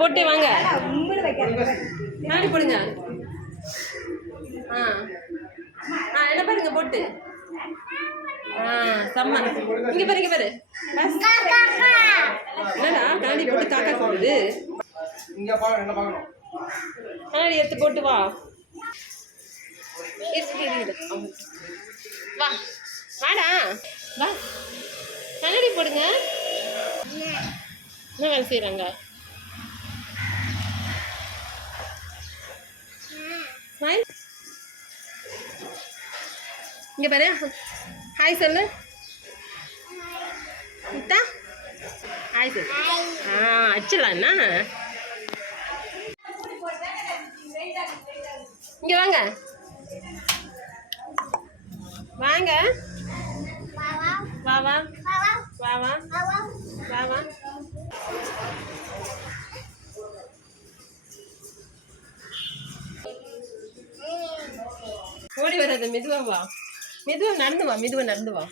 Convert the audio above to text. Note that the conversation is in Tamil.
போட்டு வாங்க. நாடி போடுங்க. என்ன பாருங்க போட்டு. செம்ம. இங்க பாரு. என்னடா கண்ணாடி போட்டு காக்கா கூடுது. கண்ணாடி எடுத்து போட்டு வா. வா வாடா வா. கண்ணாடி போடுங்க. என்ன வேலை செய்யறாங்க? இங்க பாரு. ஹாய் சொல்லு. ஹாய் சொல்லு. அச்சலாம் என்ன. இங்க வாங்க வாங்க. வா வா வா வா வா வா. ஓடி வராத. மெதுவா வா. மெதுவா நடந்து வா.